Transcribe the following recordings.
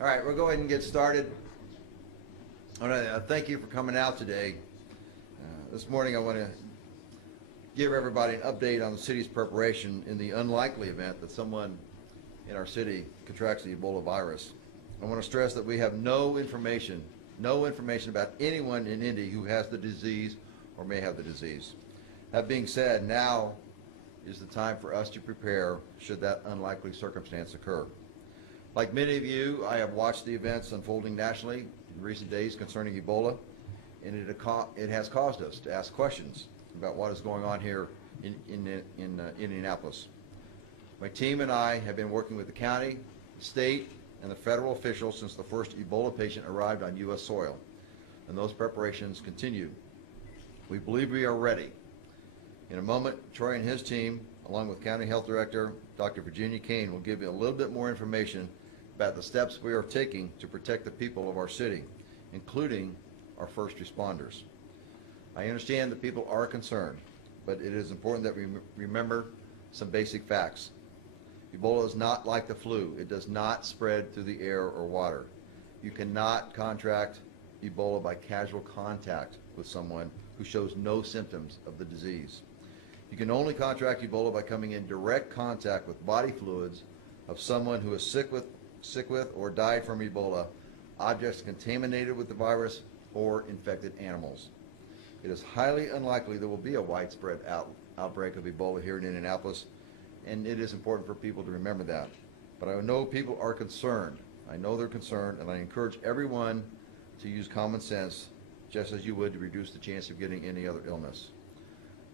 All right, we'll go ahead and get started. I want to thank you for coming out today. This morning I want to give everybody an update on the city's preparation in the unlikely event that someone in our city contracts the Ebola virus. I want to stress that we have no information about anyone in Indy who has the disease or may have the disease. That being said, now is the time for us to prepare should that unlikely circumstance occur. Like many of you, I have watched the events unfolding nationally in recent days concerning Ebola, and it has caused us to ask questions about what is going on here in Indianapolis. My team and I have been working with the county, the state, and the federal officials since the first Ebola patient arrived on U.S. soil, and those preparations continue. We believe we are ready. In a moment, Troy and his team, along with County Health Director Dr. Virginia Kane, will give you a little bit more information about the steps we are taking to protect the people of our city, including our first responders. I understand that people are concerned, but it is important that we remember some basic facts. Ebola is not like the flu. It does not spread through the air or water. You cannot contract Ebola by casual contact with someone who shows no symptoms of the disease. You can only contract Ebola by coming in direct contact with body fluids of someone who is sick with or died from Ebola, objects contaminated with the virus, or infected animals. It is highly unlikely there will be a widespread outbreak of Ebola here in Indianapolis, and it is important for people to remember that. But I know people are concerned. I know they're concerned, and I encourage everyone to use common sense, just as you would to reduce the chance of getting any other illness.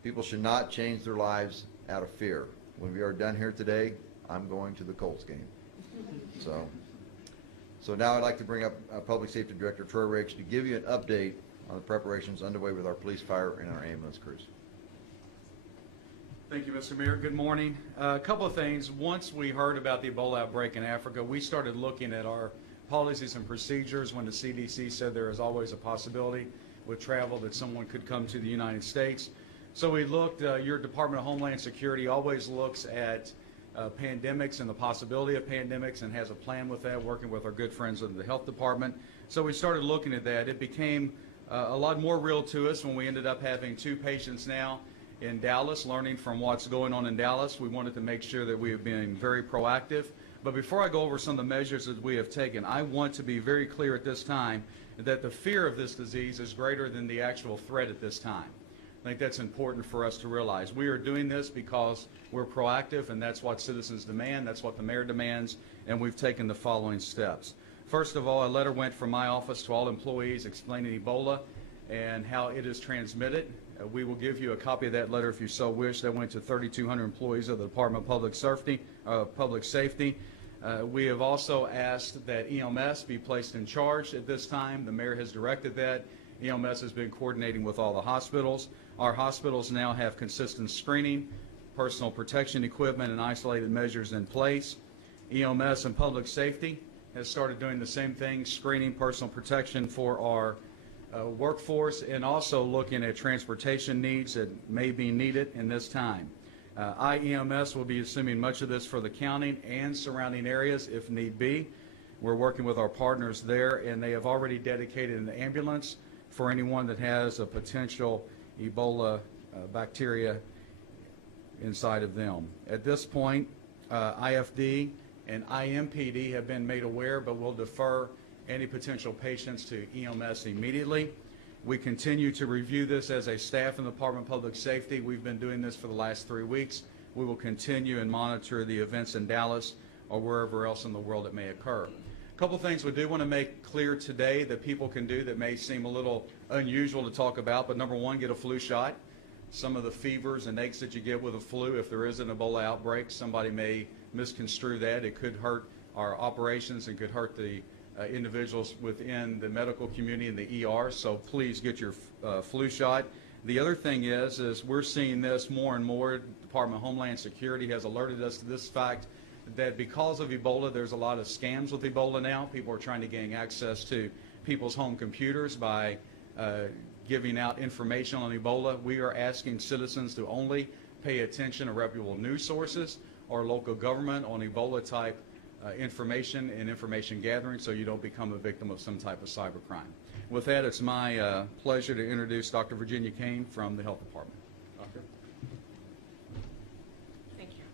People should not change their lives out of fear. When we are done here today, I'm going to the Colts game. So now I'd like to bring up Public Safety Director Troy Rakes to give you an update on the preparations underway with our police, fire, and our ambulance crews. Thank you, Mr. Mayor. Good morning. A couple of things. Once we heard about the Ebola outbreak in Africa, we started looking at our policies and procedures when the CDC said there is always a possibility with travel that someone could come to the United States. So we looked, your Department of Homeland Security always looks at pandemics and the possibility of pandemics and has a plan with that, working with our good friends in the health department. So we started looking at that. It became a lot more real to us when we ended up having 2 patients now in Dallas, learning from what's going on in Dallas. We wanted to make sure that we have been very proactive. But before I go over some of the measures that we have taken, I want to be very clear at this time that the fear of this disease is greater than the actual threat at this time. I think that's important for us to realize. We are doing this because we're proactive, and that's what citizens demand, that's what the mayor demands, and we've taken the following steps. First of all, a letter went from my office to all employees explaining Ebola and how it is transmitted. We will give you a copy of that letter if you so wish. That went to 3,200 employees of the Department of Public Safety. We have also asked that EMS be placed in charge at this time. The mayor has directed that. EMS has been coordinating with all the hospitals. Our hospitals now have consistent screening, personal protection equipment, and isolated measures in place. EMS and public safety has started doing the same thing, screening, personal protection for our workforce, and also looking at transportation needs that may be needed in this time. IEMS will be assuming much of this for the county and surrounding areas if need be. We're working with our partners there, and they have already dedicated an ambulance for anyone that has a potential Ebola bacteria inside of them. At this point, IFD and IMPD have been made aware, but we'll defer any potential patients to EMS immediately. We continue to review this as a staff in the Department of Public Safety. We've been doing this for the last 3 weeks. We will continue and monitor the events in Dallas or wherever else in the world it may occur. A couple things we do want to make clear today that people can do that may seem a little unusual to talk about, but number one, get a flu shot. Some of the fevers and aches that you get with a flu, if there is an Ebola outbreak, somebody may misconstrue that. It could hurt our operations and could hurt the individuals within the medical community and the ER, so please get your flu shot. The other thing is we're seeing this more and more. The Department of Homeland Security has alerted us to this fact that because of Ebola, there's a lot of scams with Ebola now. People are trying to gain access to people's home computers by giving out information on Ebola. We are asking citizens to only pay attention to reputable news sources or local government on Ebola type information and information gathering so you don't become a victim of some type of cybercrime. With that, it's my pleasure to introduce Dr. Virginia Kane from the Health Department. Doctor? Thank you.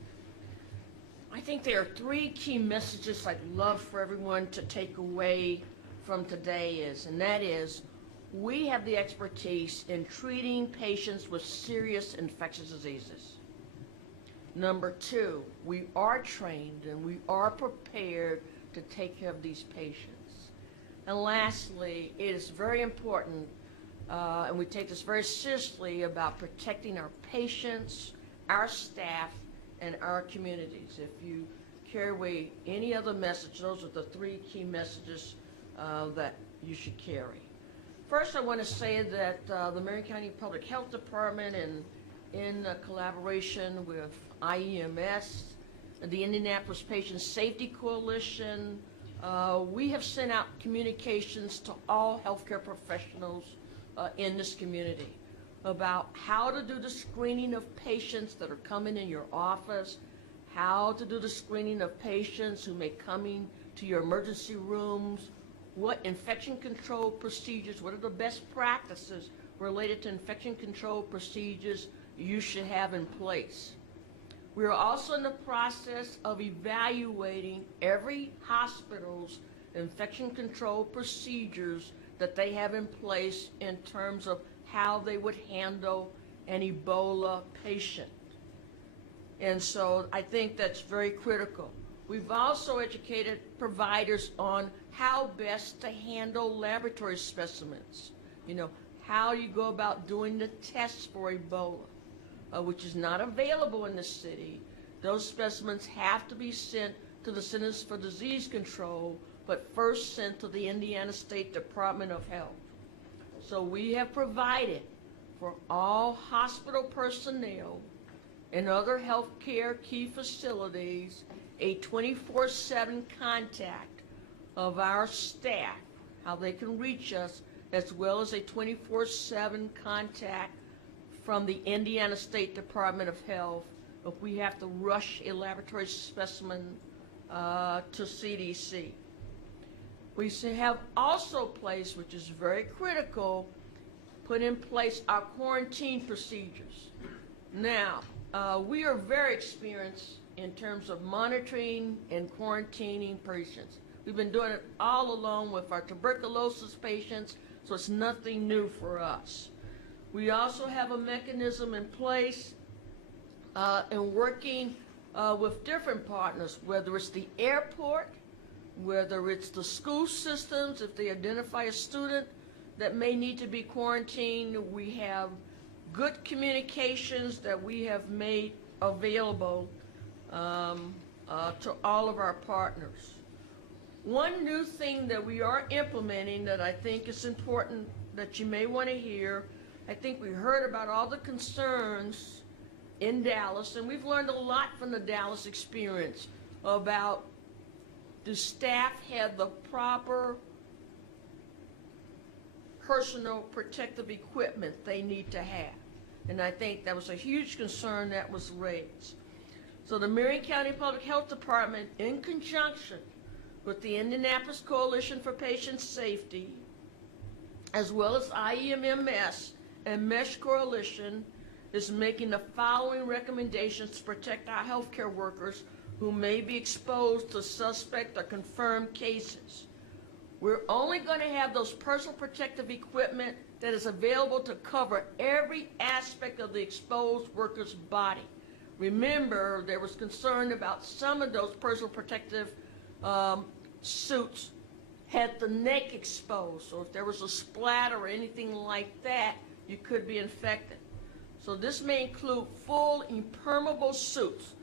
I think there are three key messages I'd love for everyone to take away from today and that is, we have the expertise in treating patients with serious infectious diseases. Number two, we are trained and we are prepared to take care of these patients. And lastly, it is very important, and we take this very seriously, about protecting our patients, our staff, and our communities. If you carry away any other message, those are the three key messages that you should carry. First, I want to say that the Marion County Public Health Department, in collaboration with IEMS, the Indianapolis Patient Safety Coalition, we have sent out communications to all healthcare professionals in this community about how to do the screening of patients that are coming in your office, how to do the screening of patients who may come in to your emergency rooms, what infection control procedures, what are the best practices related to infection control procedures you should have in place. We are also in the process of evaluating every hospital's infection control procedures that they have in place in terms of how they would handle an Ebola patient. And so I think that's very critical. We've also educated providers on how best to handle laboratory specimens. You know, how you go about doing the tests for Ebola, which is not available in the city. Those specimens have to be sent to the Centers for Disease Control, but first sent to the Indiana State Department of Health. So we have provided for all hospital personnel and other healthcare key facilities a 24/7 contact of our staff, how they can reach us, as well as a 24/7 contact from the Indiana State Department of Health if we have to rush a laboratory specimen to CDC. We have also placed, which is very critical, put in place our quarantine procedures. Now, we are very experienced in terms of monitoring and quarantining patients. We've been doing it all along with our tuberculosis patients, so it's nothing new for us. We also have a mechanism in place in working with different partners, whether it's the airport, whether it's the school systems. If they identify a student that may need to be quarantined, we have good communications that we have made available to all of our partners. One new thing that we are implementing that I think is important that you may want to hear, I think we heard about all the concerns in Dallas, and we've learned a lot from the Dallas experience about, do staff have the proper personal protective equipment they need to have? And I think that was a huge concern that was raised. So the Marion County Public Health Department, in conjunction with the Indianapolis Coalition for Patient Safety, as well as IEMS and MESH Coalition, is making the following recommendations to protect our healthcare workers who may be exposed to suspect or confirmed cases. We're only going to have those personal protective equipment that is available to cover every aspect of the exposed worker's body. Remember, there was concern about some of those personal protective suits had the neck exposed, so if there was a splatter or anything like that, you could be infected. So this may include full impermeable suits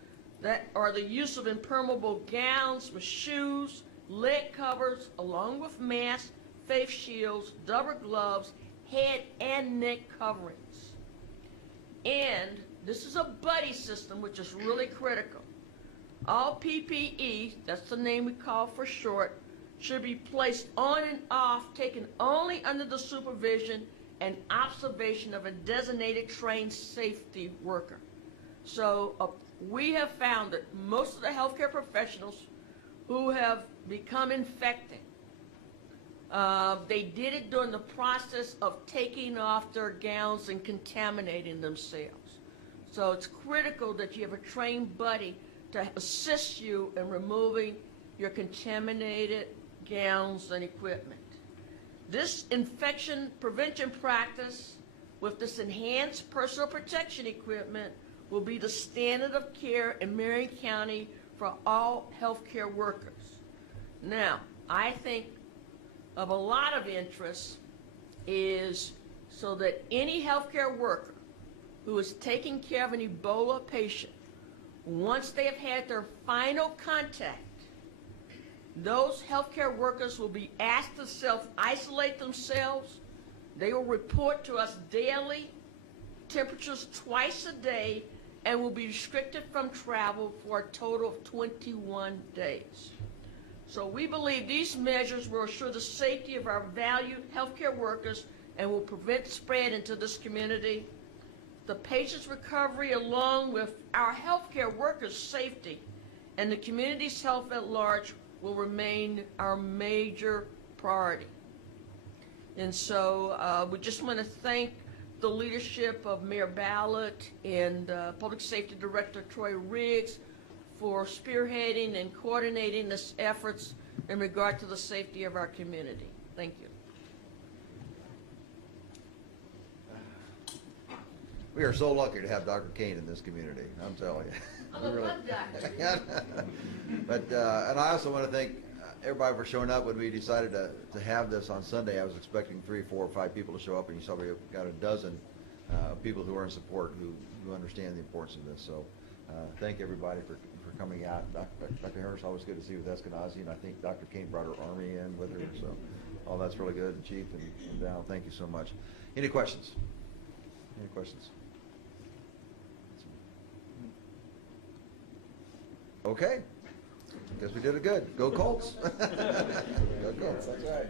that are the use of impermeable gowns with shoes, leg covers, along with masks, face shields, double gloves, head and neck coverings. And this is a buddy system, which is really critical. All PPE, that's the name we call for short, should be placed on and off, taken only under the supervision and observation of a designated trained safety worker. So we have found that most of the healthcare professionals who have become infected. They did it during the process of taking off their gowns and contaminating themselves. So it's critical that you have a trained buddy to assist you in removing your contaminated gowns and equipment. This infection prevention practice with this enhanced personal protection equipment will be the standard of care in Marion County for all healthcare workers. Now, I think of a lot of interest is so that any healthcare worker who is taking care of an Ebola patient, once they have had their final contact, those healthcare workers will be asked to self-isolate themselves. They will report to us daily, temperatures twice a day, and will be restricted from travel for a total of 21 days. So we believe these measures will assure the safety of our valued healthcare workers and will prevent spread into this community. The patient's recovery, along with our healthcare workers' safety and the community's health at large, will remain our major priority. And so we just want to thank the leadership of Mayor Ballard and Public Safety Director Troy Riggs for spearheading and coordinating this efforts in regard to the safety of our community. Thank you. We are so lucky to have Dr. Kane in this community, I'm telling you. I'm a blood doctor. But, and I also want to thank everybody for showing up when we decided to have this on Sunday. I was expecting 3, 4, or 5 people to show up, and you saw we got a dozen people who are in support, who understand the importance of this. So thank everybody for coming out. Dr. Harris, always good to see you with Eskenazi, and I think Dr. Kane brought her army in with her, so all that's really good. And Chief and Val, thank you so much. Any questions? Any questions? Okay. Guess we did it good. Go Colts. Go Colts. That's right.